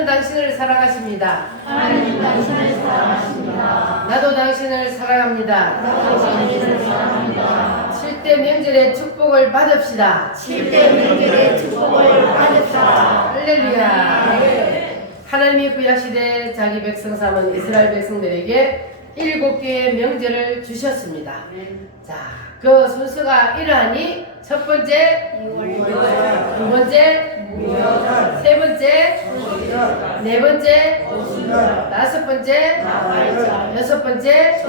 하나님은 당신을 사랑하십니다. 하나님은 당신을 사랑하십니다. 나도 당신을 사랑합니다. 나도 당신을 사랑합니다. 7대 명절의 축복을 받읍시다. 7대 명절의 축복을 받읍시다. 할렐루야. 하나님이 구약시대 자기 백성 삼은 이스라엘 백성들에게 7개의 명절을 주셨습니다. 자, 그 순서가 이러하니 첫 번째 두 번째 세 번째 네 번째 다섯 번째 여섯 번째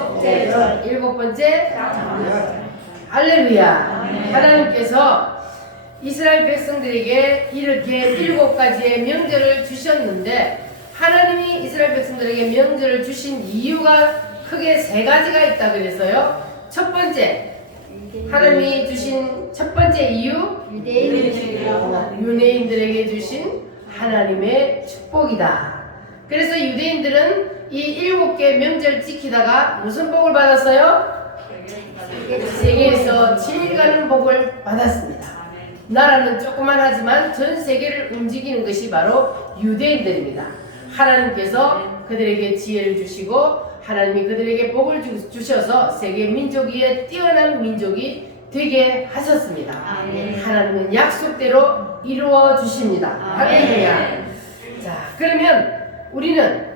일곱 번째 할렐루야. 하나님께서 이스라엘 백성들에게 이렇게 7가지의 명절을 주셨는데 하나님이 이스라엘 백성들에게 명절을 주신 이유가 크게 3가지가 있다 그래서요. 첫 번째, 하나님이 주신 첫 번째 이유, 유대인들에게 주신 하나님의 축복이다. 그래서 유대인들은 이 7개 명절 지키다가 무슨 복을 받았어요? 세계에서 지혜 가는 복을 받았습니다. 나라는 조그만하지만 전 세계를 움직이는 것이 바로 유대인들입니다. 하나님께서 그들에게 지혜를 주시고 하나님이 그들에게 복을 주셔서 세계 민족 위에 뛰어난 민족이 되게 하셨습니다. 하나님은 약속대로 이루어 주십니다. 할렐루야. 자, 그러면 우리는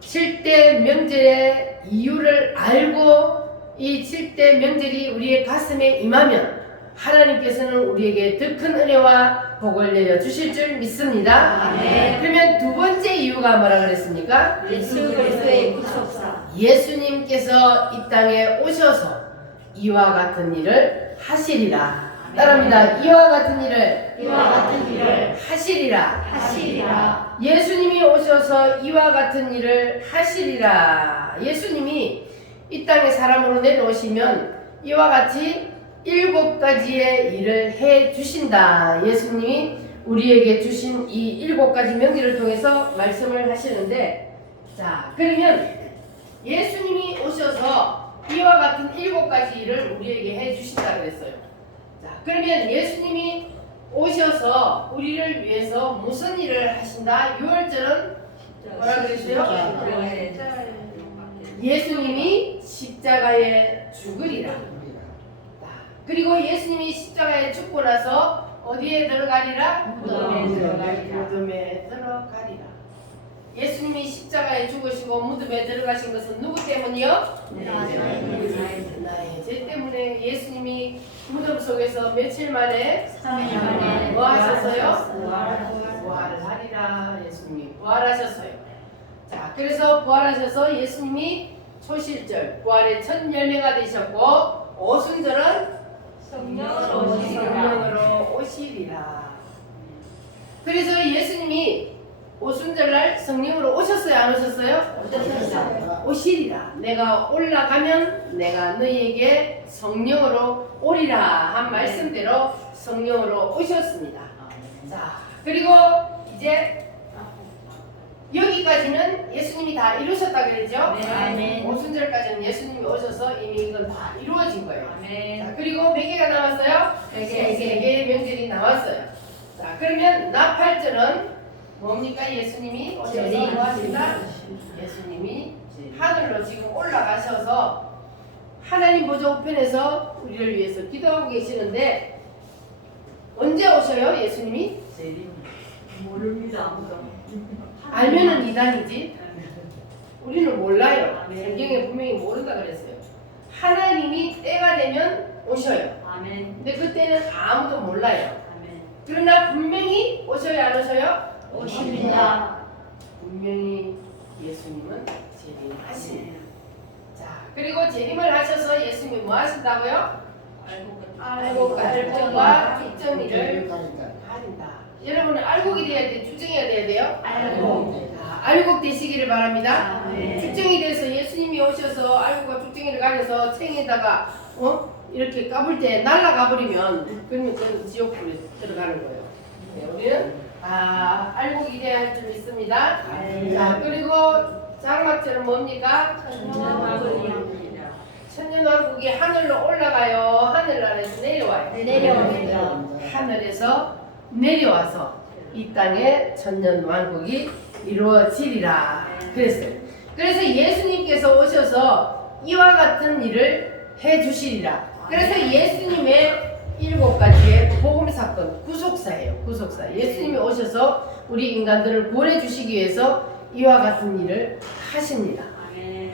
7대 명절의 이유를 알고 이 7대 명절이 우리의 가슴에 임하면 하나님께서는 우리에게 더 큰 은혜와 복을 내려 주실 줄 믿습니다. 그러면 두 번째 이유가 뭐라 그랬습니까? 예수 그리스도의 구속사. 예수님께서 이 땅에 오셔서 이와 같은 일을 하시리라. 따라합니다. 이와 같은 일을 하시리라. 예수님이 오셔서 이와 같은 일을 하시리라. 예수님이 이 땅에 사람으로 내려오시면 이와 같이 7가지의 일을 해 주신다. 예수님이 우리에게 주신 이 7가지 명제를 통해서 말씀을 하시는데, 자, 그러면 예수님이 오셔서 이와 같은 7가지 일을 우리에게 해 주신다 그랬어요. 자, 그러면 예수님이 오셔서 우리를 위해서 무슨 일을 하신다? 6월절은 뭐라 그랬어요? 예수님이 십자가에 죽으리라. 그리고 예수님이 십자가에 죽고 나서 어디에 들어가리라? 무덤에 들어가리라. 예수님이 십자가에 죽으시고 무덤에 들어가신 것은 누구 때문이요? 나의 죄 때문에. 예수님이 무덤 속에서 며칠 만에 뭐 하셨어요? 부활을 하리라. 예수님이 부활하셨어요. 자, 그래서 부활하셔서 예수님이 초실절 부활의 첫 열매가 되셨고 오순절은 성령으로 오시리라. 그래서 예수님이 오순절날 성령으로 오셨어요? 안 오셨어요? 오시리라. 내가 올라가면 내가 너희에게 성령으로 오리라 한 말씀대로 성령으로 오셨습니다. 자, 그리고 이제 여기까지는 예수님이 다 이루셨다 그랬죠? 오순절까지는 예수님이 오셔서 이미 이건 다 이루어진 거예요. 자, 그리고 몇 개가 남았어요? 3개의 명절이 남았어요. 자, 그러면 나팔절은 뭡니까? 예수님이 오셔서 뭐 하신다? 예수님이 하늘로 지금 올라가셔서 하나님 보좌 우편에서 우리를 위해서 기도하고 계시는데 언제 오셔요? 예수님이? 모릅니다. 아무도. 알면은 이단이지. 우리는 몰라요. 성경에 분명히 모른다 그랬어요. 하나님이 때가 되면 오셔요. 근데 그때는 아무도 몰라요. 그러나 분명히 오셔요, 안 오셔요? 오십니다. 분명히 예수님은 재림하십니다. 자, 그리고 재림을 하셔서 예수님이 뭐 하신다고요? 알곡과 죽정이를 가린다. 여러분은 알곡이 돼야 돼, 죽정이가 돼야 돼요? 알곡 되시기를 바랍니다. 죽정이 돼서 예수님이 오셔서 알곡과 죽정이를 가려서 챙에다가 이렇게 까불 때 날아가 버리면 그러면 그건 지옥불에 들어가는 거예요. 네, 우리는 알곡이 돼야 할 줄 믿습니다. 자, 그리고 장막절은 뭡니까? 천년왕국이 하늘로 올라가요. 하늘나라에서 내려와요. 내려옵니다. 하늘에서 내려와서 이 땅에 천년 왕국이 이루어지리라 그랬어요. 그래서 예수님께서 오셔서 이와 같은 일을 해주시리라. 그래서 예수님의 7가지의 복음 사건, 구속사예요. 구속사. 예수님이 오셔서 우리 인간들을 구원해 주시기 위해서 이와 같은 일을 하십니다.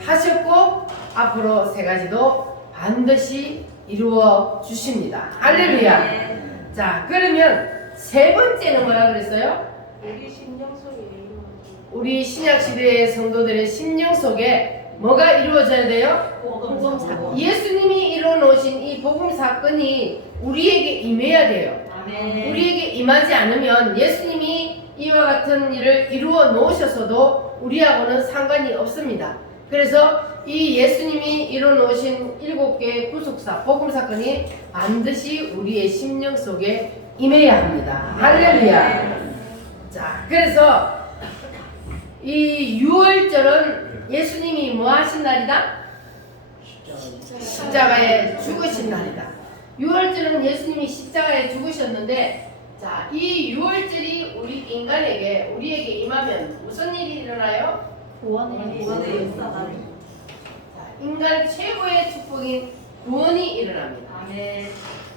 하셨고 앞으로 3가지도 반드시 이루어 주십니다. 할렐루야. 자, 그러면 3번째는 뭐라 그랬어요? 우리 심령 속에 이루어진 우리 신약 시대의 성도들의 심령 속에 뭐가 이루어져야 돼요? 복음 사건. 예수님이 이루어 놓으신 이 복음 사건이 우리에게 임해야 돼요. 아멘. 우리에게 임하지 않으면 예수님이 이와 같은 일을 이루어 놓으셔서도 우리하고는 상관이 없습니다. 그래서 이 예수님이 이루어 놓으신 7개의 구속사, 복음 사건이 반드시 우리의 심령 속에 임해야 합니다. 할렐루야. 자, 그래서 이 6월절은 예수님이 뭐 하신 날이다? 십자가에 죽으신 날이다. 6월절은 예수님이 십자가에 죽으셨는데, 자, 이 6월절이 우리 인간에게, 우리에게 임하면 무슨 일이 일어나요? 구원의 역사 나를. 자, 인간 최고의 축복인 구원이 일어납니다. 아멘.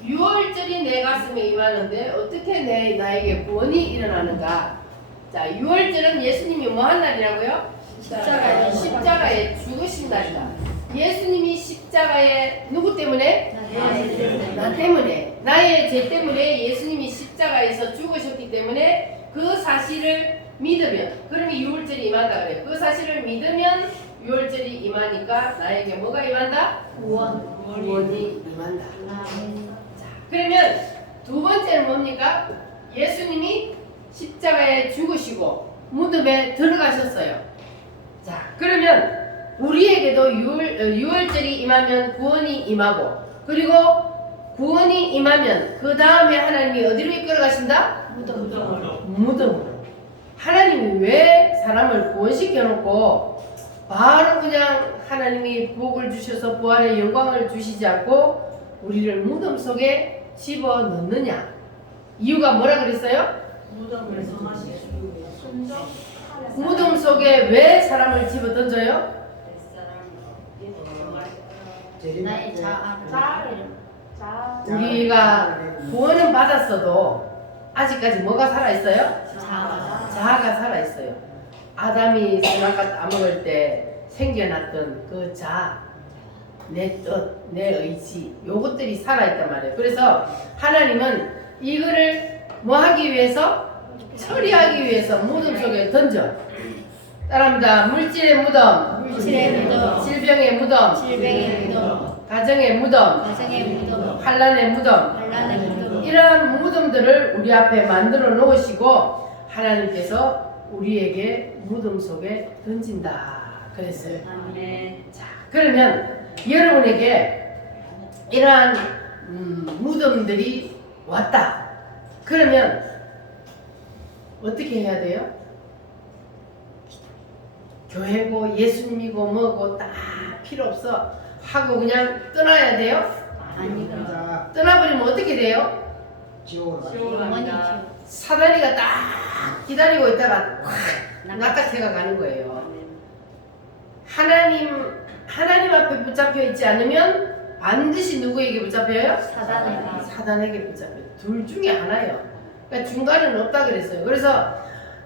6월절이 내 가슴에 임하는데 어떻게 나에게 구원이 일어나는가? 자, 6월절은 예수님이 뭐 한 날이라고요? 십자가에 죽으신 날이다. 예수님이 십자가에 누구 때문에? 나 때문에, 나의 죄 때문에 예수님이 십자가에서 죽으셨기 때문에 그 사실을 믿으면, 그러면 6월절이 임한다 그래요. 그 사실을 믿으면 6월절이 임하니까 나에게 뭐가 임한다? 구원이 임한다. 자, 그러면 2번째는 뭡니까? 예수님이 십자가에 죽으시고 무덤에 들어가셨어요. 자, 그러면 우리에게도 6월절이 임하면 구원이 임하고, 그리고 구원이 임하면 그 다음에 하나님이 어디로 이끌어 가신다? 무덤으로. 하나님이 왜 사람을 구원시켜 놓고 바로 그냥 하나님이 복을 주셔서 부활의 영광을 주시지 않고 우리를 무덤 속에 집어 넣느냐? 이유가 뭐라 그랬어요? 무덤을 성하시고 순종. 무덤 속에 왜 사람을 집어 던져요? 나의 자아. 우리가 구원은 받았어도 아직까지 뭐가 살아있어요? 자아가 살아있어요. 아담이 선악과 따먹을 때 생겨났던 그 자아, 내 뜻, 내 의지, 요것들이 살아있단 말이에요. 그래서 하나님은 이거를 뭐 하기 위해서? 처리하기 위해서 무덤 속에 던져. 따라합니다. 물질의 무덤, 질병의 무덤, 가정의 무덤, 환난의 무덤, 이러한 무덤들을 우리 앞에 만들어 놓으시고 하나님께서 우리에게 무덤 속에 던진다 그랬어요. 자, 그러면 여러분에게 이러한 무덤들이 왔다. 그러면 어떻게 해야 돼요? 교회고 예수님이고 뭐고 다 필요 없어 하고 그냥 떠나야 돼요? 아니다. 떠나버리면 어떻게 돼요? 사다리가 딱 기다리고 있다가 확 낚아채가 가는 거예요. 하나님 앞에 붙잡혀 있지 않으면 반드시 누구에게 붙잡혀요? 사단에게 붙잡혀요. 둘 중에 하나예요. 그러니까 중간은 없다 그랬어요. 그래서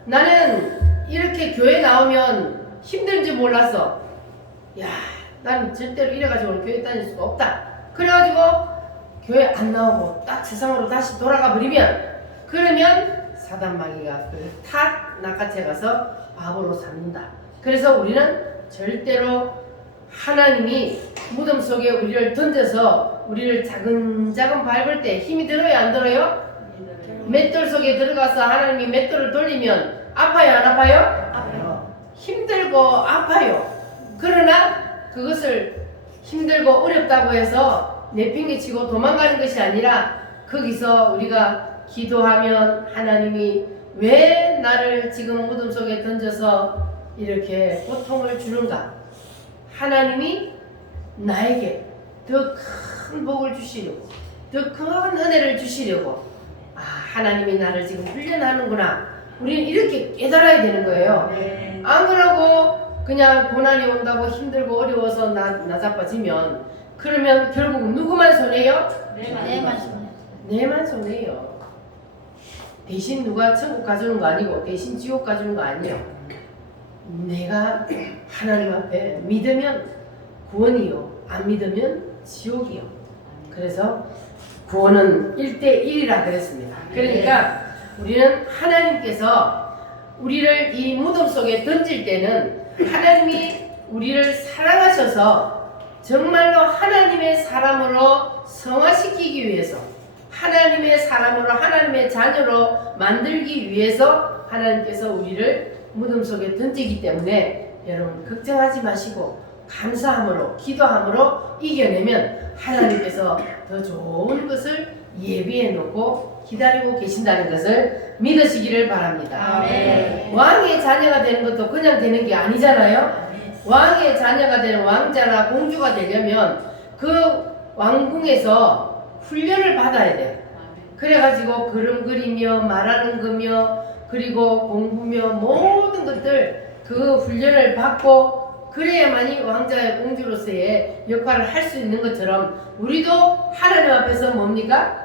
나는 이렇게 교회 나오면 힘든지 몰랐어. 야, 난 절대로 이래가지고 교회 다닐 수가 없다. 그래가지고 교회 안 나오고 딱 세상으로 다시 돌아가 버리면, 그러면 사단마귀가 탁 낚아채 가서 바보로 삼는다. 그래서 우리는 절대로 하나님이 무덤 속에 우리를 던져서 우리를 자근자근 밟을 때 힘이 들어요, 안 들어요? 맷돌 속에 들어가서 하나님이 맷돌을 돌리면 아파요, 안 아파요? 힘들고 아파요. 그러나 그것을 힘들고 어렵다고 해서 내팽개치고 도망가는 것이 아니라 거기서 우리가 기도하면 하나님이 왜 나를 지금 무덤 속에 던져서 이렇게 고통을 주는가? 하나님이 나에게 더 큰 복을 주시려고, 더 큰 은혜를 주시려고, 하나님이 나를 지금 훈련하는구나. 우리는 이렇게 깨달아야 되는 거예요. 네. 안 그러고 그냥 고난이 온다고 힘들고 어려워서 나자빠지면 그러면 결국 누구만 손해요? 내 말씀. 내만 손해요. 대신 누가 천국 가주는 거 아니고 대신 지옥 가주는 거 아니에요. 내가 하나님 앞에 믿으면 구원이요, 안 믿으면 지옥이요. 그래서 구원은 1대1이라 그랬습니다. 그러니까 우리는 하나님께서 우리를 이 무덤 속에 던질 때는 하나님이 우리를 사랑하셔서 정말로 하나님의 사람으로 성화시키기 위해서, 하나님의 사람으로 하나님의 자녀로 만들기 위해서 하나님께서 우리를 무덤 속에 던지기 때문에 여러분 걱정하지 마시고 감사함으로 기도함으로 이겨내면 하나님께서 더 좋은 것을 예비해 놓고 기다리고 계신다는 것을 믿으시기를 바랍니다. 아멘. 왕의 자녀가 되는 것도 그냥 되는 게 아니잖아요. 왕의 자녀가 되는 왕자나 공주가 되려면 그 왕궁에서 훈련을 받아야 돼요. 그래가지고 그림 그리며 말하는 거며 그리고 공부며 모든 것들 그 훈련을 받고 그래야만이 왕자의 공주로서의 역할을 할 수 있는 것처럼 우리도 하나님 앞에서 뭡니까?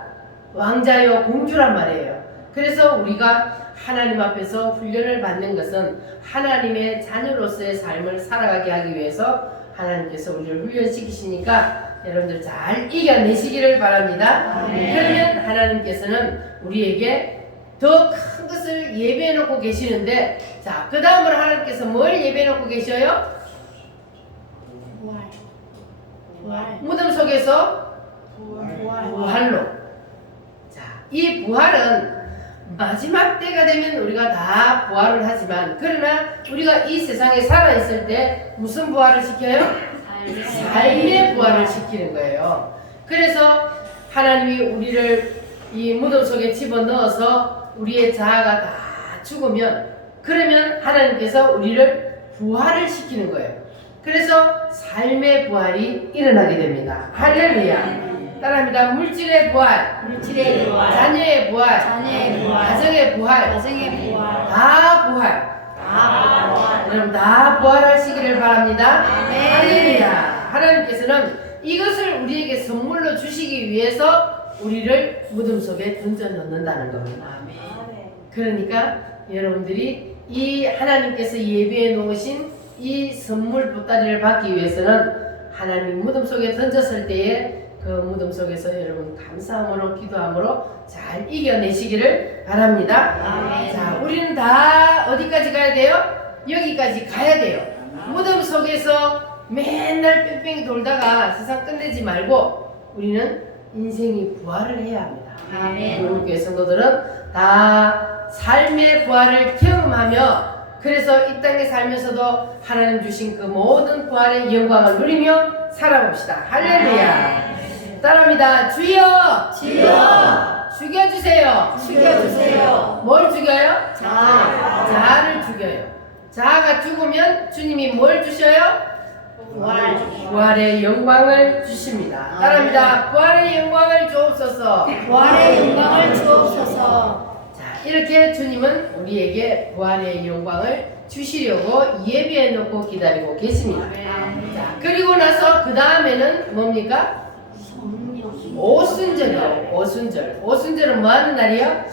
왕자요 공주란 말이에요. 그래서 우리가 하나님 앞에서 훈련을 받는 것은 하나님의 자녀로서의 삶을 살아가게 하기 위해서 하나님께서 우리를 훈련시키시니까 여러분들 잘 이겨내시기를 바랍니다. 그러면 하나님께서는 우리에게 더 큰 것을 예배해 놓고 계시는데, 자, 그 다음으로 하나님께서 뭘 예배해 놓고 계셔요? 부활. 무덤 속에서 부활로. 자, 이 부활은 마지막 때가 되면 우리가 다 부활을 하지만, 그러나 우리가 이 세상에 살아있을 때 무슨 부활을 시켜요? 삶의 부활을 시키는 거예요. 그래서 하나님이 우리를 이 무덤 속에 집어넣어서 우리의 자아가 다 죽으면, 그러면 하나님께서 우리를 부활을 시키는 거예요. 그래서 삶의 부활이 일어나게 됩니다. 할렐루야. 따라합니다. 물질의 부활, 물질의 부활. 자녀의 부활, 자녀의 부활. 가정의 부활, 가정의 부활. 다 부활. 다 부활. 여러분 다 부활하시기를 바랍니다. 아멘. 할렐루야. 하나님께서는 이것을 우리에게 선물로 주시기 위해서 우리를 무덤 속에 던져 넣는다는 겁니다. 그러니까 여러분들이 이 하나님께서 예비해 놓으신 이 선물 보따리를 받기 위해서는 하나님 무덤 속에 던졌을 때에 그 무덤 속에서 여러분 감사함으로 기도함으로 잘 이겨내시기를 바랍니다. 아멘. 자, 우리는 다 어디까지 가야 돼요? 여기까지 가야 돼요. 무덤 속에서 맨날 뺑뺑이 돌다가 세상 끝내지 말고 우리는 인생이 부활을 해야 합니다. 아멘. 우리 교회 성도들은 다 삶의 부활을 경험하며, 그래서 이 땅에 살면서도 하나님 주신 그 모든 부활의 영광을 누리며 살아봅시다. 할렐루야. 따라합니다. 주여, 주여, 죽여주세요. 죽여주세요. 뭘 죽여요? 자아. 자아를 죽여요. 자아가 죽으면 주님이 뭘 주셔요? 부활. 부활의 영광을 주십니다. 따라합니다. 부활의 영광을 주옵소서. 부활의 영광을 주옵소서. 자, 이렇게 주님은 우리에게 부활의 영광을 주시려고 예비해 놓고 기다리고 계십니다. 자, 그리고 나서 그 다음에는 뭡니까? 오순절이요. 오순절. 오순절은 뭐 하는 날이요?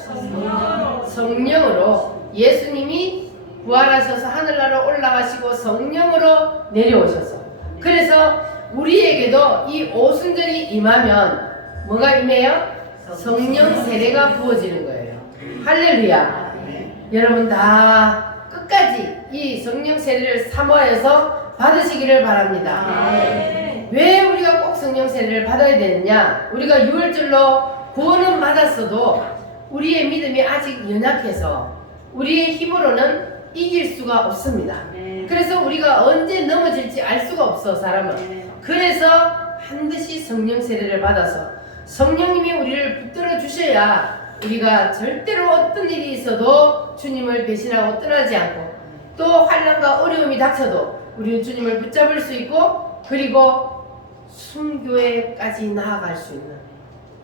성령으로 예수님이 부활하셔서 하늘나라로 올라가시고 성령으로 내려오셔서, 그래서 우리에게도 이 오순절이 임하면 뭐가 임해요? 성령 세례가 부어지는 거예요. 할렐루야. 여러분 다 끝까지 이 성령 세례를 사모해서 받으시기를 바랍니다. 왜 우리가 꼭 성령 세례를 받아야 되느냐? 우리가 유월절로 구원은 받았어도 우리의 믿음이 아직 연약해서 우리의 힘으로는 이길 수가 없습니다. 그래서 우리가 언제 넘어질지 알 수가 없어, 사람은. 그래서 반드시 성령 세례를 받아서 성령님이 우리를 붙들어 주셔야 우리가 절대로 어떤 일이 있어도 주님을 배신하고 떠나지 않고, 또 환난과 어려움이 닥쳐도 우리는 주님을 붙잡을 수 있고, 그리고 순교회까지 나아갈 수 있는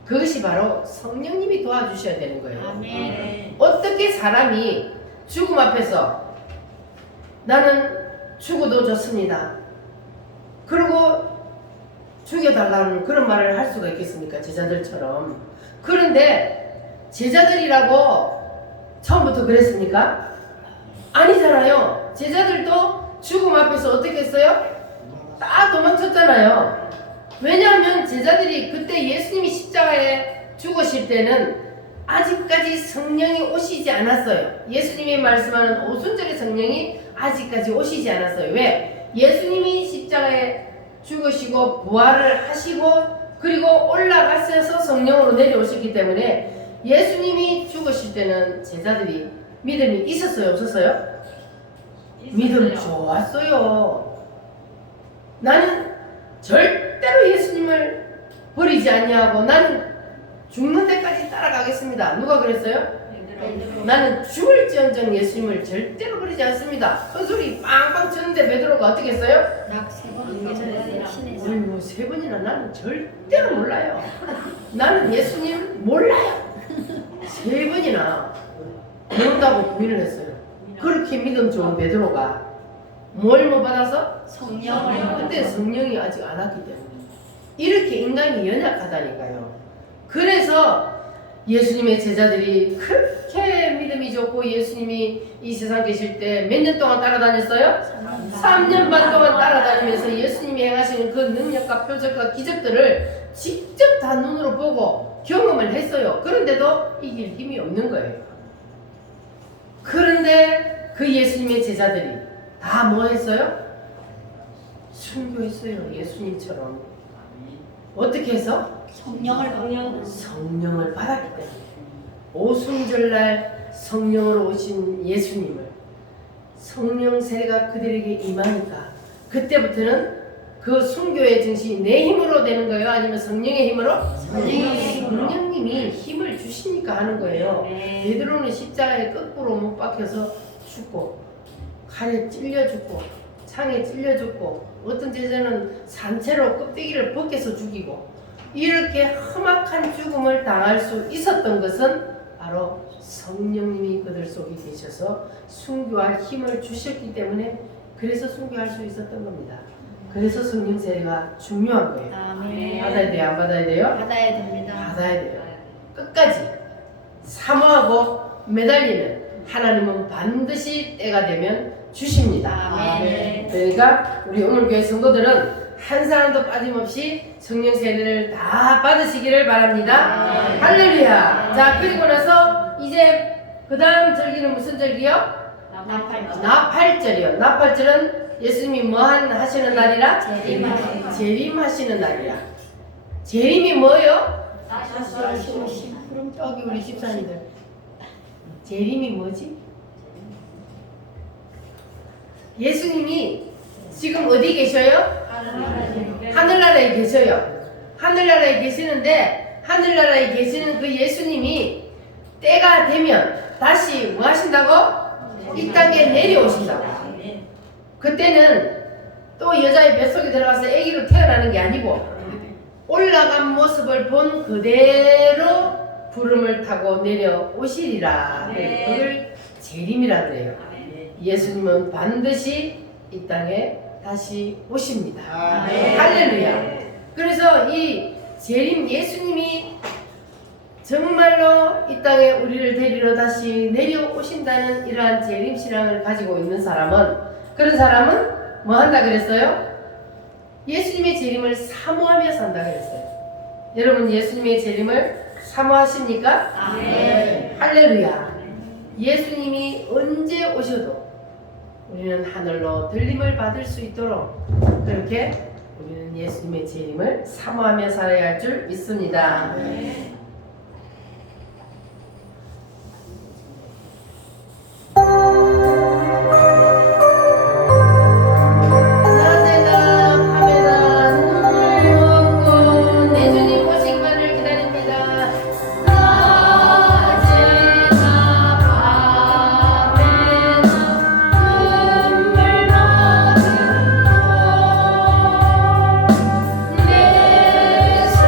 그것이 바로 성령님이 도와주셔야 되는 거예요. 아멘. 어떻게 사람이 죽음 앞에서 나는 죽어도 좋습니다. 그리고 죽여달라는 그런 말을 할 수가 있겠습니까? 제자들처럼. 그런데 제자들이라고 처음부터 그랬습니까? 아니잖아요. 제자들도 죽음 앞에서 어떻게 했어요? 다 도망쳤잖아요. 왜냐하면 제자들이 그때 예수님이 십자가에 죽으실 때는 아직까지 성령이 오시지 않았어요. 예수님이 말씀하는 오순절의 성령이 아직까지 오시지 않았어요. 왜? 예수님이 십자가에 죽으시고 부활을 하시고 그리고 올라가셔서 성령으로 내려오셨기 때문에 예수님이 죽으실 때는 제자들이 믿음이 있었어요? 없었어요? 믿음 좋았어요. 나는 절대로 예수님을 버리지 않냐고 나는 죽는 데까지 따라가겠습니다. 누가 그랬어요? 나는 죽을지언정 예수님을 절대로 버리지 않습니다. 큰 소리 빵빵 치는데 베드로가 어떻게 했어요? 낙세번 신에서 우리 뭐 세 번이나 나는 절대로 몰라요. 나는 예수님 몰라요. 세 번이나 모른다고 부인을 했어요. 그렇게 믿음 좋은 베드로가 뭘 못 받아서? 성령을 근데 성령이 아직 안 왔기 때문에 이렇게 인간이 연약하다니까요. 그래서 예수님의 제자들이 그렇게 믿음이 좋고 예수님이 이 세상 계실 때 몇 년 동안 따라다녔어요? 3년 반 동안 따라다니면서 예수님이 행하시는 그 능력과 표적과 기적들을 직접 다 눈으로 보고 경험을 했어요. 그런데도 이길 힘이 없는 거예요. 그런데 그 예수님의 제자들이 다 뭐 했어요? 순교했어요. 예수님처럼. 어떻게 해서? 성령을 받았기 때문에 오순절날 성령으로 오신 예수님을 성령 세례가 그들에게 임하니까 그때부터는 그 순교의 정신이 내 힘으로 되는 거예요? 아니면 성령의 힘으로? 성령님이 힘을 주시니까 하는 거예요. 베드로는 십자가에 거꾸로 못 박혀서 죽고 칼에 찔려 죽고 창에 찔려 죽고 어떤 제자는 산채로 껍데기를 벗겨서 죽이고 이렇게 험악한 죽음을 당할 수 있었던 것은 바로 성령님이 그들 속에 계셔서 순교할 힘을 주셨기 때문에 그래서 순교할 수 있었던 겁니다. 그래서 성령 세례가 중요한 거예요. 아멘. 받아야 돼요? 안 받아야 돼요? 받아야 됩니다. 받아야 돼요. 끝까지 사모하고 매달리면 하나님은 반드시 때가 되면 주십니다. 아멘. 그러니까 우리 오늘 교회 성도들은 한 사람도 빠짐없이 성령 세례를 다 받으시기를 바랍니다. 아멘. 할렐루야. 자, 그리고 나서 이제 그 다음 절기는 무슨 절기요? 나팔절이요. 나팔절은 예수님이 하시는 날이라? 재림하시는 날이라. 재림이 뭐요? 여기 우리 집사님들 재림이 뭐지? 예수님이 지금 어디 계셔요? 하늘나라에 계셔요. 하늘나라에 계시는데 하늘나라에 계시는 그 예수님이 때가 되면 다시 뭐 하신다고? 이 땅에 내려오신다고. 그때는 또 여자의 뱃속에 들어가서 아기로 태어나는 게 아니고 올라간 모습을 본 그대로 구름을 타고 내려오시리라. 그걸 재림이라 그래요. 예수님은 반드시 이 땅에 다시 오십니다. 할렐루야. 그래서 이 재림 예수님이 정말로 이 땅에 우리를 데리러 다시 내려오신다는 이러한 재림 신앙을 가지고 있는 사람은 그런 사람은 뭐 한다 그랬어요? 예수님의 재림을 사모하며 산다 그랬어요. 여러분 예수님의 재림을 사모하십니까? 아멘. 할렐루야. 예수님이 언제 오셔도 우리는 하늘로 들림을 받을 수 있도록 그렇게 우리는 예수님의 재림을 사모하며 살아야 할 줄 믿습니다. 낮에나 밤에나 눈물 먹고 내 주님 오시기만을 기다립니다. 낮에나 밤에나 눈물 먹고 내 주로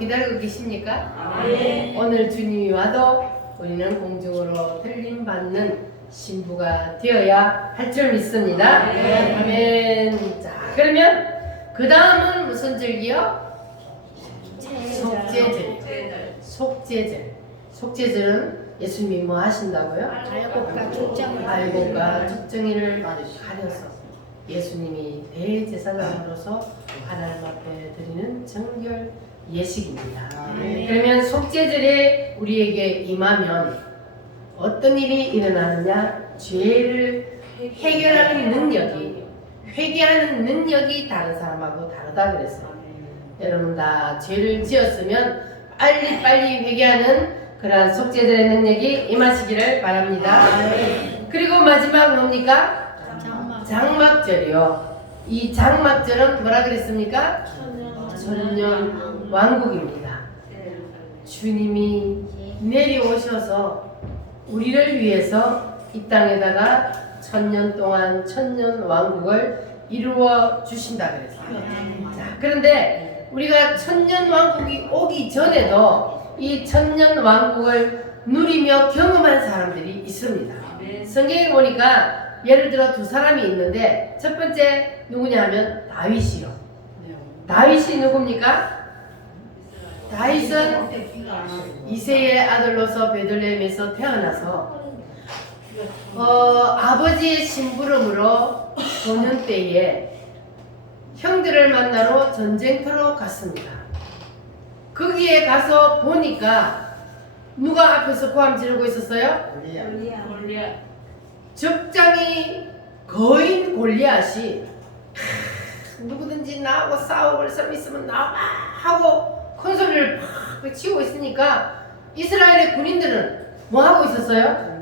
기다리고 계십니까? 네. 오늘 주님이 와도 우리는 공중으로 들림받는 신부가 되어야 할 줄 믿습니다. 네. 아멘. 자, 그러면 그 다음은 무슨 절기요? 속죄절. 속죄절. 속죄절은 예수님이 뭐 하신다고요? 알곡과 축정을 알곡과 축정이를 가려서 예수님이 대제사장으로서 하나님 앞에 드리는 정결 예식입니다. 네. 그러면 속죄절에 우리에게 임하면 어떤 일이 일어나느냐? 죄를 해결하는 능력이, 회개하는 능력이 다른 사람하고 다르다 그랬어요. 여러분 다 죄를 지었으면 빨리빨리 회개하는 그러한 속죄절의 능력이 임하시기를 바랍니다. 그리고 마지막 뭡니까? 장막절이요. 이 장막절은 뭐라 그랬습니까? 천년 왕국입니다. 주님이 내려오셔서 우리를 위해서 이 땅에다가 천년 동안 천년 왕국을 이루어 주신다 그랬어요. 자, 그런데 우리가 천년 왕국이 오기 전에도 이 천년 왕국을 누리며 경험한 사람들이 있습니다. 성경에 보니까 예를 들어 두 사람이 있는데 첫 번째 누구냐 하면 다윗이요. 다윗이 누굽니까? 다윗은 이새의 아들로서 베들레헴에서 태어나서 아버지의 심부름으로 소년 때에 형들을 만나러 전쟁터로 갔습니다. 거기에 가서 보니까 누가 앞에서 고함 지르고 있었어요? 적장이 거인 골리앗이 누구든지 나하고 싸워볼 사람 있으면 나와 하고 큰 소리를 팍 치고 있으니까 이스라엘의 군인들은 뭐 하고 있었어요?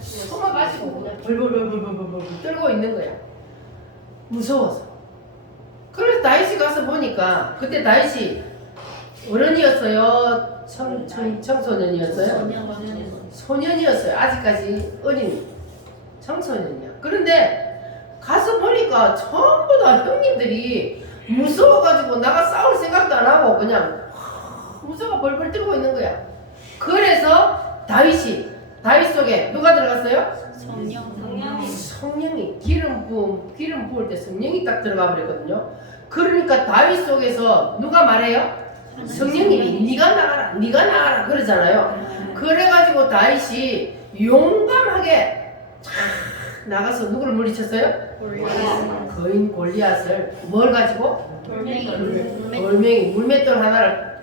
소마 가지고 벌벌벌벌벌벌 떨고 있는 거야. 무서워서. 그래서 다윗이 가서 보니까 그때 다윗이 어른이었어요? 청소년이었어요? 소년이었어요. 아직까지 어린 청소년이야. 그런데 가서 보니까 전부 다 형님들이 무서워가지고 나가 싸울 생각도 안 하고 그냥 무서워 벌벌 떨고 있는 거야. 그래서 다윗 속에 누가 들어갔어요? 성령이 기름 부을 때 성령이 딱 들어가 버렸거든요. 그러니까 다윗 속에서 누가 말해요? 성령님이 네가 나가라 그러잖아요. 그래가지고 다윗이 용감하게 쫙 나가서 누구를 물리쳤어요? 거인 골리앗을 뭘 가지고? 돌멩이 물맷돌 하나를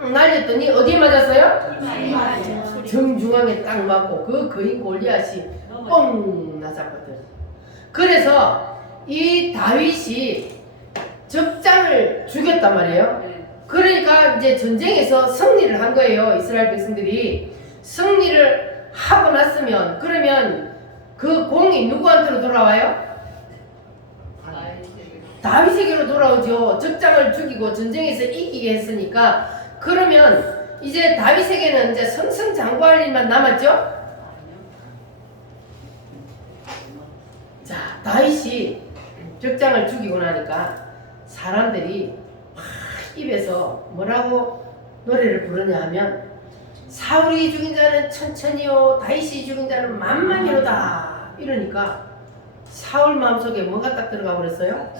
뿅 날렸더니 어디에 맞았어요? 정중앙에 딱 맞고 그 거인 골리앗이 뻥 나잡거든. 그래서 이 다윗이 적장을 죽였단 말이에요. 그러니까 이제 전쟁에서 승리를 한 거예요. 이스라엘 백성들이 승리를 하고 났으면 그러면 그 공이 누구한테로 돌아와요? 다윗에게로 돌아오죠. 적장을 죽이고 전쟁에서 이기게 했으니까. 그러면 이제 다윗에게는 이제 승승장구할 일만 남았죠. 자, 다윗이 적장을 죽이고 나니까 사람들이 막 입에서 뭐라고 노래를 부르냐 하면 사울이 죽인 자는 천천히요 다윗이 죽인 자는 만만히로다 이러니까 사울 마음속에 뭐가 딱 들어가 버렸어요?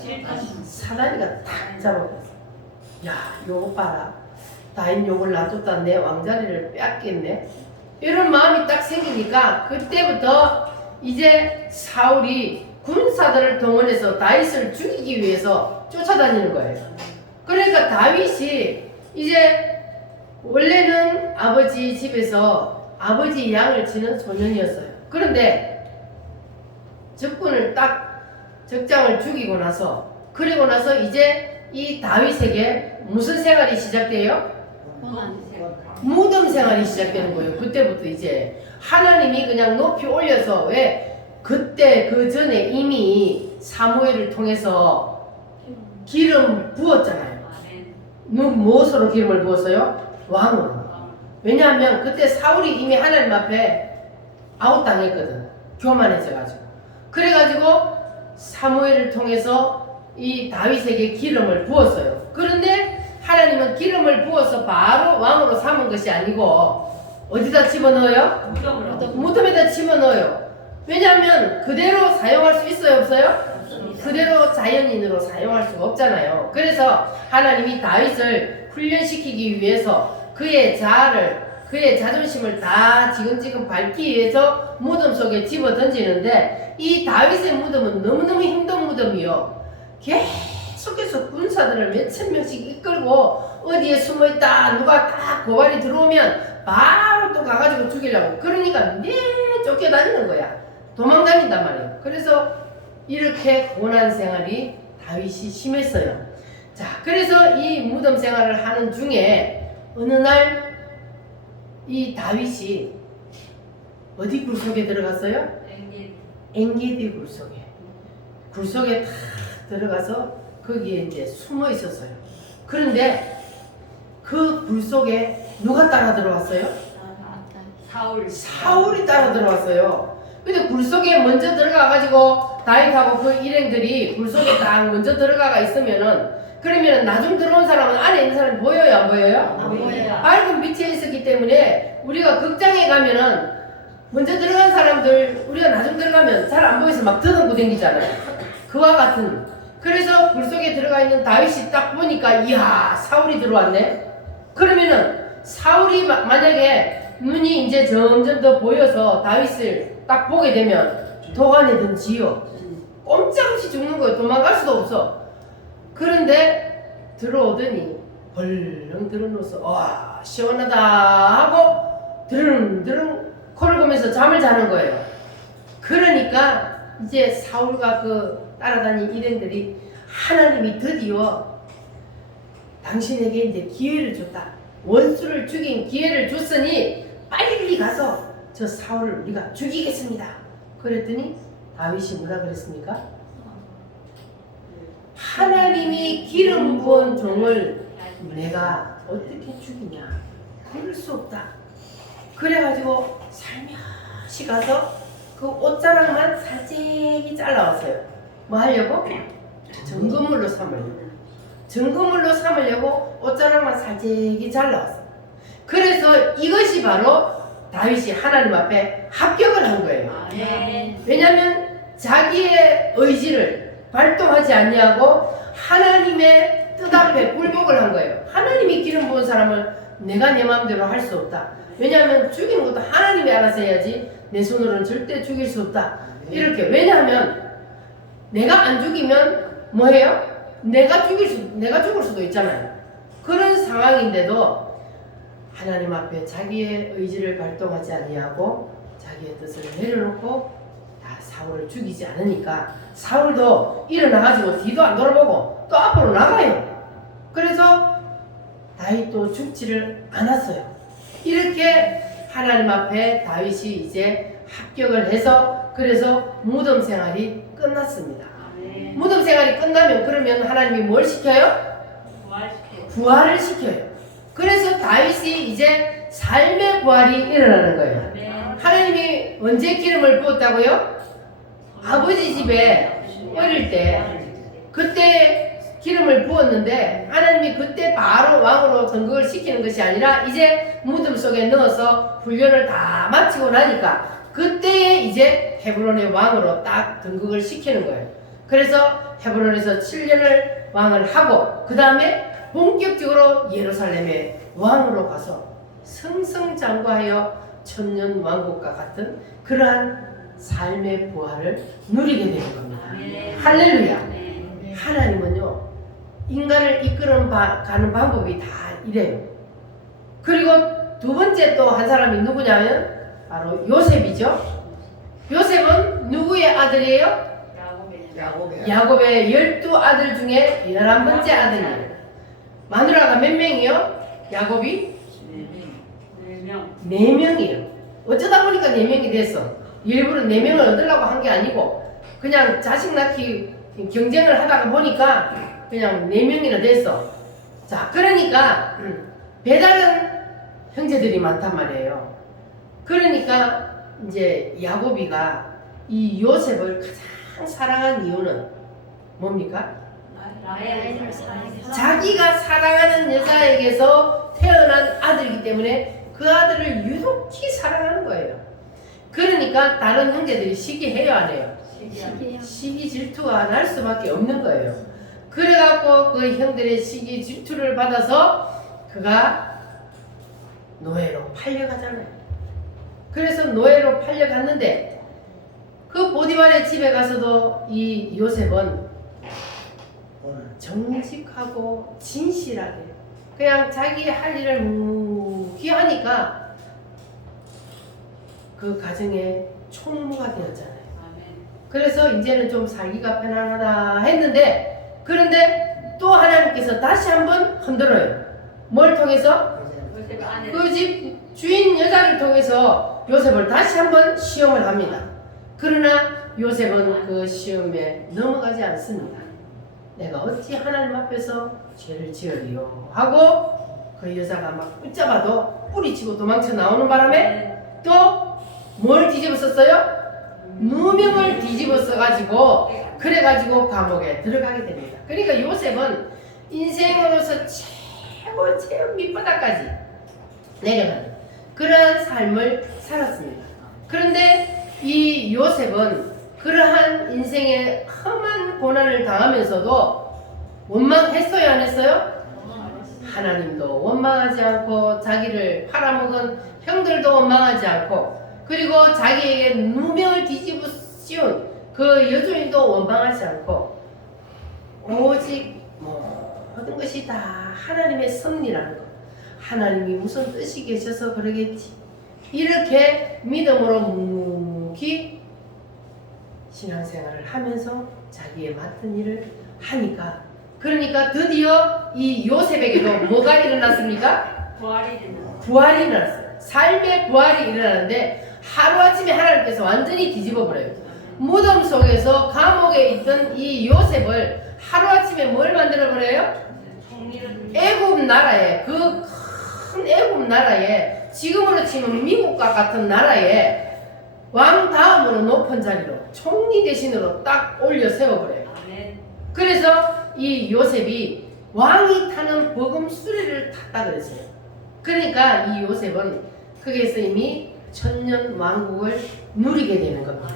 사단이가 딱 잡아버렸어. 야, 요거 봐라. 다윗 욕을 놔뒀다 내 왕자리를 뺏겠네. 이런 마음이 딱 생기니까 그때부터 이제 사울이 군사들을 동원해서 다윗을 죽이기 위해서 쫓아다니는 거예요. 그러니까 다윗이 이제 원래는 아버지 집에서 아버지 양을 치는 소년이었어요. 그런데 적군을 딱 적장을 죽이고 나서 그리고 나서 이제 이 다윗에게 무슨 생활이 시작돼요? 무덤 생활이 시작되는 거예요. 그때부터 이제 하나님이 그냥 높이 올려서 왜 그때 그 전에 이미 사무엘을 통해서 기름 부었잖아요. 무엇으로 기름을 부었어요? 왕으로. 왜냐하면 그때 사울이 이미 하나님 앞에 아웃당했거든. 교만해져가지고. 그래가지고 사무엘을 통해서 이 다윗에게 기름을 부었어요. 그런데 하나님은 기름을 부어서 바로 왕으로 삼은 것이 아니고 어디다 집어넣어요? 무덤에다 집어넣어요. 왜냐하면 그대로 사용할 수 있어요, 없어요? 그대로 자연인으로 사용할 수가 없잖아요. 그래서 하나님이 다윗을 훈련시키기 위해서 그의 자아를, 그의 자존심을 다 지금지금 밟기 위해서 무덤 속에 집어 던지는데, 이 다윗의 무덤은 너무너무 힘든 무덤이요. 계속해서 군사들을 몇천 명씩 이끌고 어디에 숨어있다 누가 딱 고발이 들어오면 바로 또 가가지고 죽이려고, 그러니까 네 쫓겨다니는 거야. 도망다닌단 말이에요. 그래서 이렇게 고난 생활이 다윗이 심했어요. 자, 그래서 이 무덤 생활을 하는 중에 어느 날 이 다윗이 어디 굴속에 들어갔어요? 엔게디 굴속에 탁 들어가서 거기에 이제 숨어 있었어요. 그런데 그 굴속에 누가 따라 들어왔어요? 사울이 따라 들어왔어요. 근데 굴속에 먼저 들어가가지고 다윗하고 그 일행들이 굴속에 딱 먼저 들어가가 있으면은, 그러면은 나중 들어온 사람은 안에 있는 사람이 보여요, 안 보여요? 안 보여요. 밝은 빛에 있었기 때문에 우리가 극장에 가면은 먼저 들어간 사람들 우리가 나중 들어가면 잘 안 보여서 막 더듬고 댕기잖아요. 그와 같은. 그래서 굴속에 들어가 있는 다윗이 딱 보니까 이야, 사울이 들어왔네. 그러면은 사울이 만약에 눈이 이제 점점 더 보여서 다윗을 딱 보게 되면 도가내든지요, 꼼짝없이 죽는 거예요. 도망갈 수도 없어. 그런데 들어오더니 벌렁 들어누워서 와 시원하다 하고 드릉드릉 코를 고면서 잠을 자는 거예요. 그러니까 이제 사울과 그 따라다닌 일행들이 하나님이 드디어 당신에게 이제 기회를 줬다, 원수를 죽인 기회를 줬으니 빨리 가서 저 사울을 우리가 죽이겠습니다. 그랬더니 다윗이 뭐라 그랬습니까? 하나님이 기름 부은 종을 내가 어떻게 죽이냐, 그럴 수 없다. 그래가지고 살며시 가서 그 옷자락만 살짝이 잘라왔어요. 뭐 하려고? 증거물로 삼으려고 옷자락만 살짝이 잘라왔어요. 그래서 이것이 바로 다윗이 하나님 앞에 합격을 한 거예요. 왜냐하면 자기의 의지를 발동하지 아니하고 하나님의 뜻 앞에 굴복을 한 거예요. 하나님이 기름 부은 사람을 내가 내 마음대로 할 수 없다. 왜냐하면 죽이는 것도 하나님이 알아서 해야지 내 손으로는 절대 죽일 수 없다. 이렇게. 왜냐하면 내가 안 죽이면 뭐해요? 내가 죽을 수도 있잖아요. 그런 상황인데도 하나님 앞에 자기의 의지를 발동하지 아니하고 자기의 뜻을 내려놓고 다 사울을 죽이지 않으니까 사울도 일어나가지고 뒤도 안 돌아보고 또 앞으로 나가요. 그래서 다윗도 죽지를 않았어요. 이렇게 하나님 앞에 다윗이 이제 합격을 해서, 그래서 무덤 생활이 끝났습니다. 무덤 생활이 끝나면 그러면 하나님이 뭘 시켜요? 부활을 시켜요. 그래서 다윗이 이제 삶의 부활이 일어나는 거예요. 하나님이 언제 기름을 부었다고요? 아버지 집에 어릴 때 그때 기름을 부었는데, 하나님이 그때 바로 왕으로 등극을 시키는 것이 아니라 이제 무덤 속에 넣어서 훈련을 다 마치고 나니까 그때에 이제 헤브론의 왕으로 딱 등극을 시키는 거예요. 그래서 헤브론에서 7년을 왕을 하고 그 다음에 본격적으로 예루살렘의 왕으로 가서 승승장구하여 천년 왕국과 같은 그러한 삶의 부활을 누리게 되는 겁니다. 할렐루야. 하나님은요, 인간을 이끌어 가는 방법이 다 이래요. 그리고 두 번째 또 한 사람이 누구냐면 바로 요셉이죠. 요셉은 누구의 아들이에요? 야곱의 12아들 중에 11번째 아들이에요. 마누라가 몇 명이요? 야곱이? 4명이에요. 어쩌다 보니까 4명이 됐어. 일부러 4명을 얻으려고 한 게 아니고 그냥 자식 낳기 경쟁을 하다가 보니까 그냥 4명이나 됐어. 자, 그러니까 배다른 형제들이 많단 말이에요. 그러니까 이제 야곱이가 이 요셉을 가장 사랑한 이유는 뭡니까? 아이를 사랑해. 자기가 사랑하는 여자에게서 태어난 아들이기 때문에 그 아들을 유독히 사랑하는 거예요. 그러니까 다른 형제들이 시기해요, 안 해요? 시기해요. 시기 질투가 날 수밖에 없는 거예요. 그래갖고 그 형들의 시기 질투를 받아서 그가 노예로 팔려가잖아요. 그래서 노예로 팔려갔는데 그 보디발의 집에 가서도 이 요셉은 정직하고 진실하게 그냥 자기 할 일을 묵묵히 하니까 그 가정의 총무가 되었잖아요. 그래서 이제는 좀 살기가 편안하다 했는데 그런데 또 하나님께서 다시 한번 흔들어요. 뭘 통해서? 그 집 주인 여자를 통해서 요셉을 다시 한번 시험을 합니다. 그러나 요셉은 그 시험에 넘어가지 않습니다. 내가 어찌 하나님 앞에서 죄를 지으리요 하고 그 여자가 막 붙잡아도 뿌리치고 도망쳐 나오는 바람에 또 뭘 뒤집어 썼어요? 누명을 뒤집어 써가지고 그래가지고 감옥에 들어가게 됩니다. 그러니까 요셉은 인생으로서 최고 밑바닥까지 내려가는 그러한 삶을 살았습니다. 그런데 이 요셉은 그러한 인생의 험한 고난을 당하면서도 원망했어요, 안 했어요? 하나님도 원망하지 않고 자기를 팔아먹은 형들도 원망하지 않고 그리고 자기에게 누명을 뒤집어 씌운 그 여주인도 원망하지 않고 오직 모든 것이 다 하나님의 섭리라는 것. 하나님이 무슨 뜻이 계셔서 그러겠지. 이렇게 믿음으로 묵묵히 신앙생활을 하면서 자기의 맡은 일을 하니까 그러니까 드디어 이 요셉에게도 뭐가 일어났습니까? 부활이 일어났어요. 삶의 부활이 일어나는데 하루아침에 하나님께서 완전히 뒤집어 버려요. 무덤 속에서 감옥에 있던 이 요셉을 하루아침에 뭘 만들어 버려요? 애굽 나라에 그 큰 애굽 나라에 지금으로 치면 미국과 같은 나라에 왕 다음으로 높은 자리로 총리 대신으로 딱 올려 세워버려요. 그래서 이 요셉이 왕이 타는 버금 수레를 탔다 그랬어요. 그러니까 이 요셉은 거기에서 이미 천년 왕국을 누리게 되는 겁니다.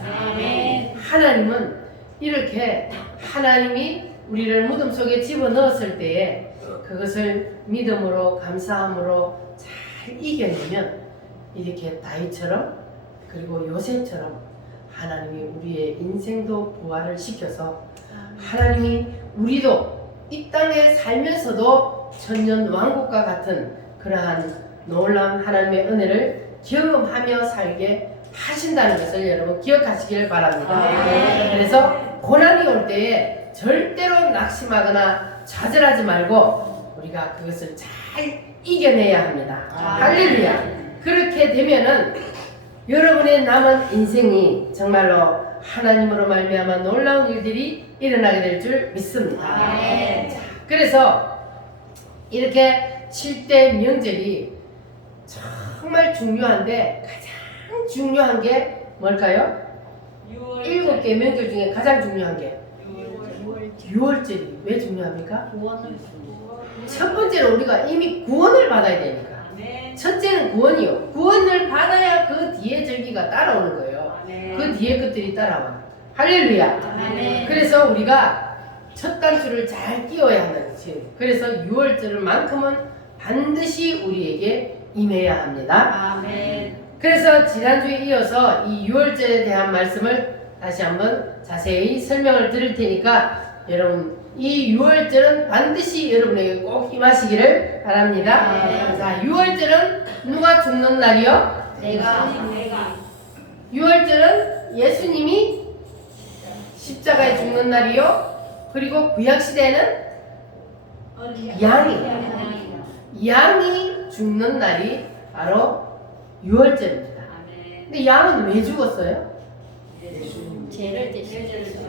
하나님은 이렇게 하나님이 우리를 무덤 속에 집어넣었을 때에 그것을 믿음으로 감사함으로 잘 이겨내면 이렇게 다윗처럼 그리고 요셉처럼 하나님이 우리의 인생도 부활을 시켜서 하나님이 우리도 이 땅에 살면서도 천년 왕국과 같은 그러한 놀라운 하나님의 은혜를 경험하며 살게 하신다는 것을 여러분 기억하시길 바랍니다. 그래서 고난이 올 때에 절대로 낙심하거나 좌절하지 말고 우리가 그것을 잘 이겨내야 합니다. 할렐루야. 그렇게 되면은 여러분의 남은 인생이 정말로 하나님으로 말미암아 놀라운 일들이 일어나게 될 줄 믿습니다. 자, 그래서 이렇게 7대 명절이 정말 중요한데 가장 중요한 게 뭘까요? 7개 명절 중에 가장 중요한 게 6월절이 왜 중요합니까? 첫 번째로 우리가 이미 구원을 받아야 되니까. 첫째는 구원이요. 구원을 받아야 그 뒤에 절기가 따라오는 거예요. 그 뒤에 것들이 따라와. 할렐루야. 그래서 우리가 첫 단추를 잘 끼워야 하는 거지. 그래서 6월절만큼은 반드시 우리에게 임해야 합니다. 그래서 지난주에 이어서 이 6월절에 대한 말씀을 다시 한번 자세히 설명을 드릴 테니까 여러분 이 6월절은 반드시 여러분에게 꼭 임하시기를 바랍니다. 자, 6월절은 누가 죽는 날이요? 내가 6월절은 예수님이 십자가에 죽는 날이요. 그리고 구약시대에는 양이 죽는 날이 바로 6월절입니다. 근데 양은 왜 죽었어요? 죄를 대신해서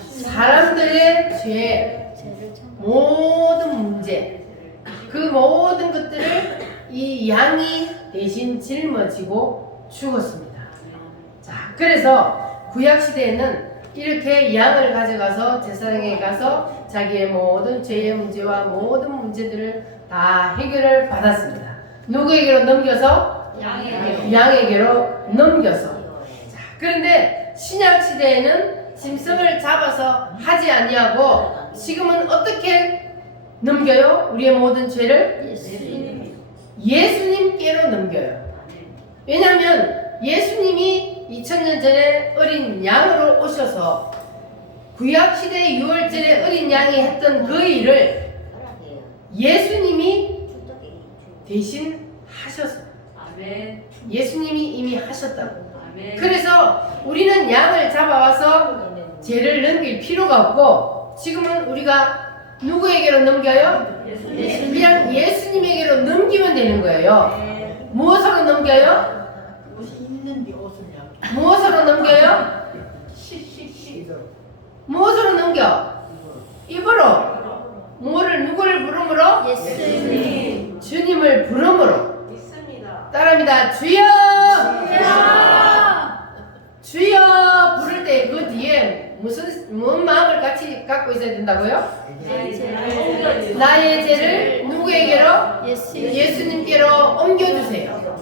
사람들의 죄, 죄를 모든 문제, 그 모든 것들을 이 양이 대신 짊어지고 죽었습니다. 자, 그래서 구약시대에는 이렇게 양을 가져가서 제사장에게 가서 자기의 모든 죄의 문제와 모든 문제들을 다 해결을 받았습니다. 누구에게로 넘겨서? 양에게로 넘겨서. 자, 그런데 신약 시대에는 짐승을 잡아서 하지 아니하고 지금은 어떻게 넘겨요? 우리의 모든 죄를 예수님께로 넘겨요. 왜냐하면 예수님이 2000년 전에 어린 양으로 오셔서 구약시대 유월절에 어린 양이 했던 그 일을 예수님이 대신 하셨어요. 예수님이 이미 하셨다고. 그래서 우리는 양을 잡아와서 죄를 넘길 필요가 없고 지금은 우리가 누구에게로 넘겨요? 그냥 예수님에게로 넘기면 되는 거예요. 무엇으로 넘겨요? 무엇으로 넘겨요? 무엇으로 넘겨? 입으로. 누구를 부름으로? 예수님. 주님을 부름으로. 있습니다. 따라합니다. 주여! 주여 부를 때 그 뒤에 무슨 마음을 같이 갖고 있어야 된다고요? 나의 죄를 누구에게로? 예수님께로 옮겨주세요.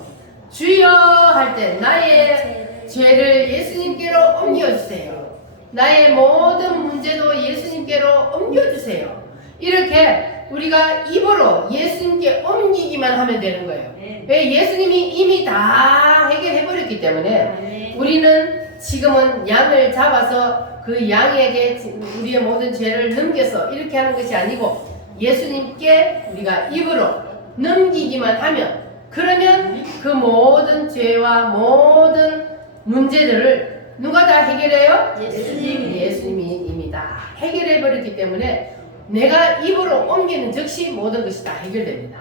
주여 할 때 나의 죄를 예수님께로 옮겨주세요. 나의 모든 문제도 예수님께로 옮겨주세요. 이렇게 우리가 입으로 예수님께 옮기기만 하면 되는 거예요. 왜? 예수님이 이미 다 해결해버렸기 때문에 우리는 지금은 양을 잡아서 그 양에게 우리의 모든 죄를 넘겨서 이렇게 하는 것이 아니고 예수님께 우리가 입으로 넘기기만 하면 그러면 그 모든 죄와 모든 문제들을 누가 다 해결해요? 예수님이 이미 다 해결해버렸기 때문에 내가 입으로 옮기는 즉시 모든 것이 다 해결됩니다.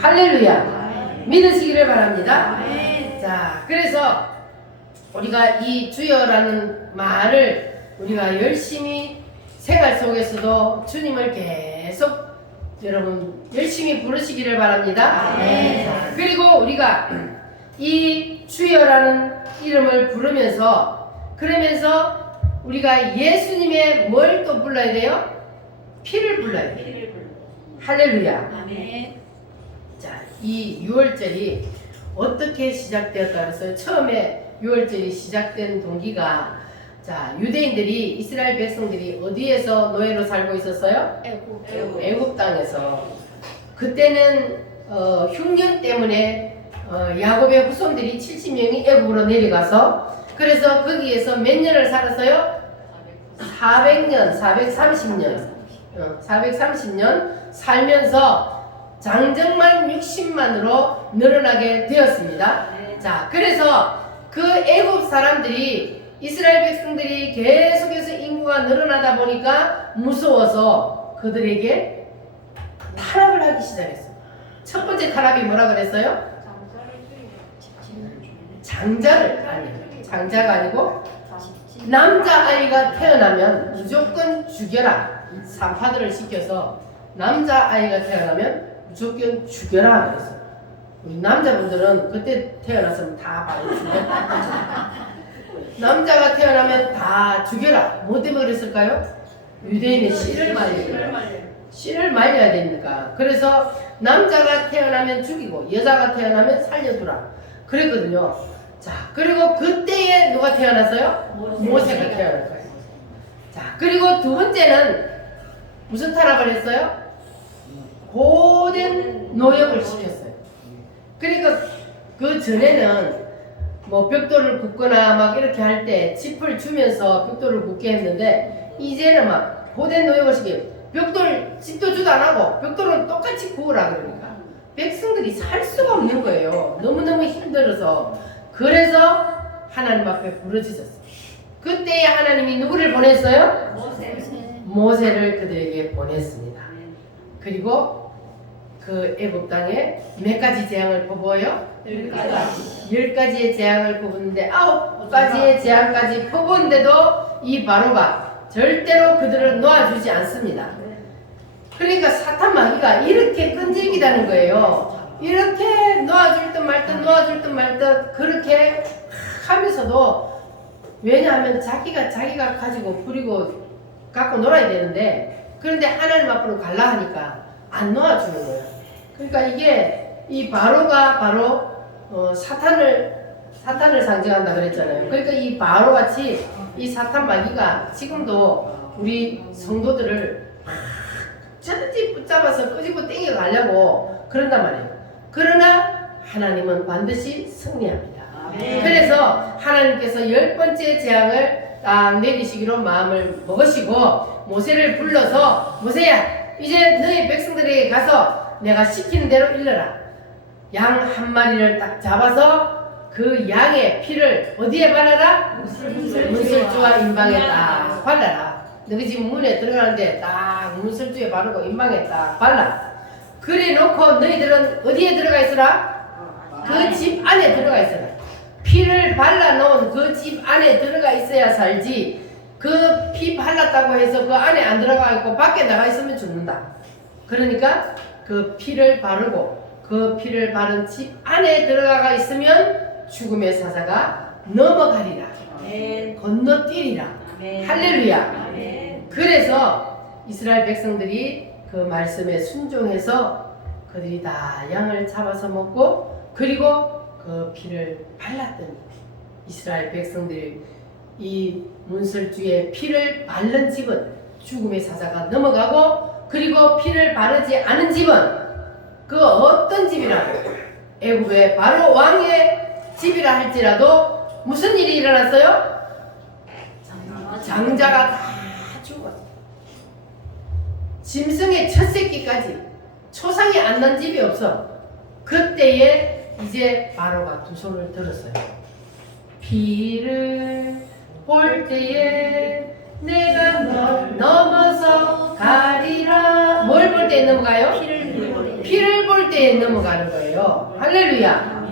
할렐루야. 믿으시기를 바랍니다. 자, 그래서 우리가 이 주여라는 말을 우리가 열심히 생활 속에서도 주님을 계속 여러분 열심히 부르시기를 바랍니다. 자, 그리고 우리가 이 주여라는 이름을 부르면서 그러면서 우리가 예수님의 뭘 또 불러야 돼요? 피를 불러야 돼요. 할렐루야. 자, 이 6월절이 어떻게 시작되었다 그래서 처음에 6월절이 시작된 동기가 자, 유대인들이 이스라엘 백성들이 어디에서 노예로 살고 있었어요? 애굽 땅에서. 그때는 흉년 때문에 야곱의 후손들이 70명이 애굽으로 내려가서 그래서 거기에서 몇 년을 살았어요? 400년, 430년 살면서 장정만 60만으로 늘어나게 되었습니다. 자, 그래서 그 애굽 사람들이 이스라엘 백성들이 계속해서 인구가 늘어나다 보니까 무서워서 그들에게 타락을 하기 시작했어요. 첫 번째 타락이 뭐라 그랬어요? 장자가 아니고 남자아이가 태어나면 무조건 죽여라. 산파들을 시켜서 남자아이가 태어나면 무조건 죽여라 그랬어요. 우리 남자분들은 그때 태어났으면 다 바로 죽였다. 남자가 태어나면 다 죽여라. 뭐 때문에 그랬을까요? 유대인의 씨를 말려야 되니까. 그래서 남자가 태어나면 죽이고 여자가 태어나면 살려두라 그랬거든요. 자, 그리고 그때에 누가 태어났어요? 모세가 태어날 거예요. 자, 그리고 두 번째는 무슨 타락을 했어요? 고된 노역을 시켰어요. 그러니까 그 전에는 뭐 벽돌을 굽거나 막 이렇게 할 때 짚을 주면서 벽돌을 굽게 했는데 이제는 막 고된 노역을 시켜요. 벽돌 짚도 주도 안 하고 벽돌은 똑같이 구우라 그러니까 백성들이 살 수가 없는 거예요. 너무너무 힘들어서. 그래서 하나님 앞에 부르짖었어요. 그때에 하나님이 누구를 보냈어요? 모세를 그들에게 보냈습니다. 그리고 그 애굽 땅에 몇 가지 재앙을 퍼부어요? 10가지의 재앙을 퍼붓는데 9가지의 재앙까지 퍼부은데도 이 바로가 절대로 그들을 놓아주지 않습니다. 그러니까 사탄 마귀가 이렇게 끈질기다는 거예요. 이렇게 놓아줄 듯 말 듯 그렇게 하면서도 왜냐하면 자기가 가지고 부리고 갖고 놀아야 되는데, 그런데 하나님 앞으로 갈라 하니까 안 놓아주는 거예요. 그러니까 이게 이 바로가 바로 사탄을 상징한다 그랬잖아요. 그러니까 이 바로같이 이 사탄 마귀가 지금도 우리 성도들을 어쩌든지 붙잡아서 끄집어 땡겨 가려고 그런단 말이에요. 그러나 하나님은 반드시 승리합니다. 그래서 하나님께서 10번째 재앙을 딱 내리시기로 마음을 먹으시고 모세를 불러서, 모세야, 이제 너희 백성들에게 가서 내가 시키는 대로 일러라. 양 한 마리를 딱 잡아서 그 양의 피를 어디에 발라라? 문설주와 임방에 딱 발라라. 너희 집 문에 들어가는데 딱 문설주에 바르고 임방에 딱 발라. 그래 놓고 너희들은 어디에 들어가 있으라? 그 집 안에 들어가 있어라. 피를 발라놓은 그 집 안에 들어가 있어야 살지, 그 피 발랐다고 해서 그 안에 안 들어가 있고 밖에 나가 있으면 죽는다. 그러니까 그 피를 바르고 그 피를 바른 집 안에 들어가 있으면 죽음의 사자가 넘어가리라. 건너뛰리라. 할렐루야. 그래서 이스라엘 백성들이 그 말씀에 순종해서 그들이 다 양을 잡아서 먹고, 그리고 그 피를 발랐더니 이스라엘 백성들이 이 문설주의 피를 바른 집은 죽음의 사자가 넘어가고, 그리고 피를 바르지 않은 집은 그 어떤 집이라도, 애굽의 바로 왕의 집이라 할지라도 무슨 일이 일어났어요? 장자가 다 죽었어. 짐승의 첫 새끼까지 초상이 안 난 집이 없어. 그때에 이제 바로가 두 손을 들었어요. 피를 볼 때에 내가 널 넘어서 가리라. 뭘 볼 때에 넘어가요? 피를 볼 때에 넘어가는 거예요. 할렐루야.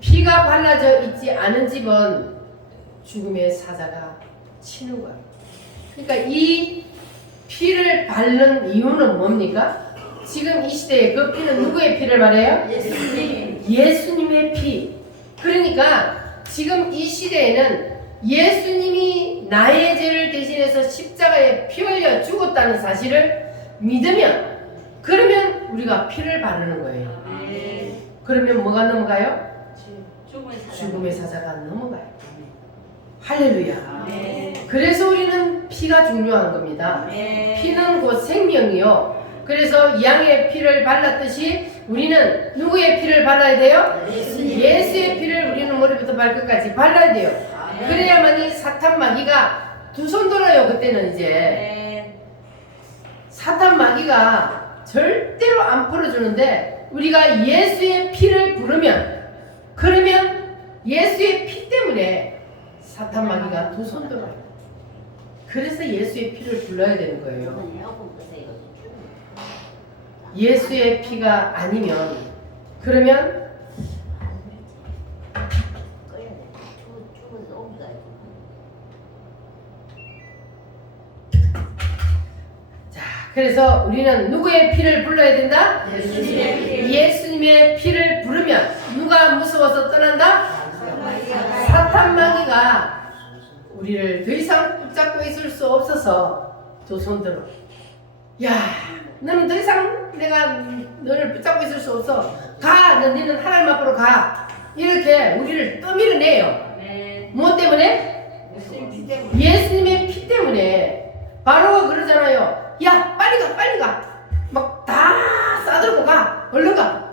피가 발라져 있지 않은 집은 죽음의 사자가 치는 거예요. 그러니까 이 피를 바르는 이유는 뭡니까? 지금 이 시대에 그 피는 누구의 피를 말해요? 예수님의 피. 그러니까 지금 이 시대에는 예수님이 나의 죄를 대신해서 십자가에 피 흘려 죽었다는 사실을 믿으면, 그러면 우리가 피를 바르는 거예요. 그러면 뭐가 넘어가요? 죽음의 사자가 넘어가요. 할렐루야. 그래서 우리는 피가 중요한 겁니다. 피는 곧 생명이요. 그래서 양의 피를 발랐듯이 우리는 누구의 피를 발라야 돼요? 예수의 피를 우리는 머리부터 발끝까지 발라야 돼요. 그래야만이 사탄 마귀가 두 손 들어요. 그때는 이제 사탄 마귀가 절대로 안 풀어주는데, 우리가 예수의 피를 부르면, 그러면 예수의 피 때문에 사탄 마귀가 두 손 들어요. 그래서 예수의 피를 불러야 되는 거예요. 예수의 피가 아니면, 그러면 자, 그래서 우리는 누구의 피를 불러야 된다? 예수님의 피를 부르면 누가 무서워서 떠난다? 사탄 마귀가 우리를 더 이상 붙잡고 있을 수 없어서 두 손 들어. 야, 너는 더 이상 내가 너를 붙잡고 있을 수 없어. 가! 너는 하나님 앞으로 가! 이렇게 우리를 떠밀어내요. 무엇 때문에? 예수님의 피 때문에. 바로가 그러잖아요. 야, 빨리 가, 빨리 가! 막 다 싸들고 가! 얼른 가!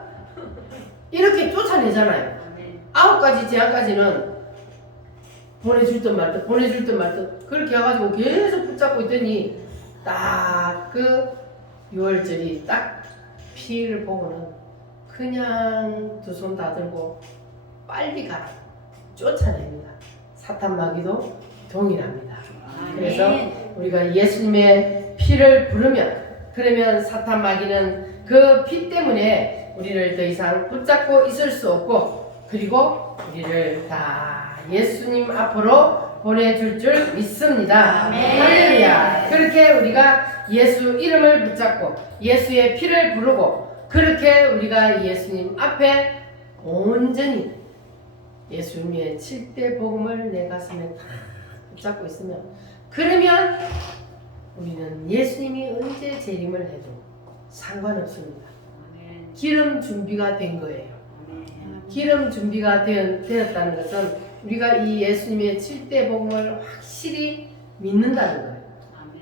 이렇게 쫓아내잖아요. 9가지 재앙까지는 보내줄 듯 말 듯, 보내줄 듯 말 듯, 그렇게 해가지고 계속 붙잡고 있더니 딱 그 6월절이 딱 피를 보고는 그냥 두 손 다 들고 빨리 가라 쫓아냅니다. 사탄 마귀도 동일합니다. 그래서 우리가 예수님의 피를 부르면, 그러면 사탄 마귀는 그 피 때문에 우리를 더 이상 붙잡고 있을 수 없고, 그리고 우리를 다 예수님 앞으로 보내줄 줄 믿습니다. 할렐루야. 그렇게 우리가 예수 이름을 붙잡고 예수의 피를 부르고, 그렇게 우리가 예수님 앞에 온전히 예수님의 7대 복음을 내 가슴에 다 붙잡고 있으면 그러면 우리는 예수님이 언제 재림을 해도 상관없습니다. 기름 준비가 된 거예요. 기름 준비가 되었다는 것은 우리가 이 예수님의 7대 복음을 확실히 믿는다는 거예요.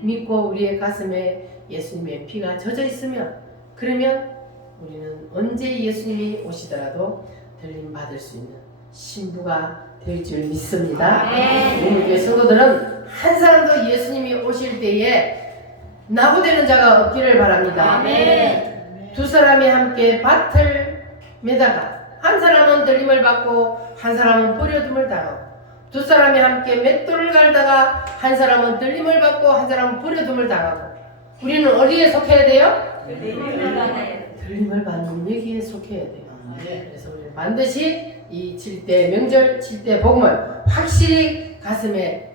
믿고 우리의 가슴에 예수님의 피가 젖어 있으면 그러면 우리는 언제 예수님이 오시더라도 들림 받을 수 있는 신부가 될 줄 믿습니다. 우리 성도들은 한 사람도 예수님이 오실 때에 나고되는 자가 없기를 바랍니다. 두 사람이 함께 밭을 매다가 한 사람은 들림을 받고 한 사람은 버려둠을 당하고 두 사람이 함께 맷돌을 갈다가 한 사람은 들림을 받고 한 사람은 버려둠을 당하고 우리는 어디에 속해야 돼요? 들림을 받는 여기에 속해야 돼요. 그래서 우리는 반드시 이 7대 명절, 7대 복음을 확실히 가슴에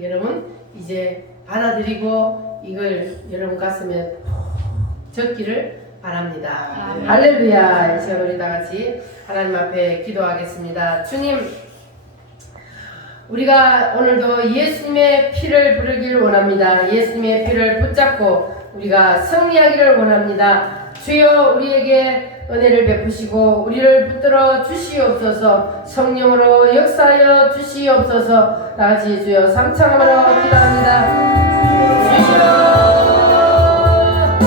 여러분 이제 받아들이고 이걸 여러분 가슴에 적기를 바랍니다. 할렐루야. 이제 우리 다 같이 하나님 앞에 기도하겠습니다. 주님, 우리가 오늘도 예수님의 피를 부르기를 원합니다. 예수님의 피를 붙잡고 우리가 승리하기를 원합니다. 주여 우리에게 은혜를 베푸시고 우리를 붙들어 주시옵소서. 성령으로 역사하여 주시옵소서. 다같이 주여 삼창함으로 기도합니다.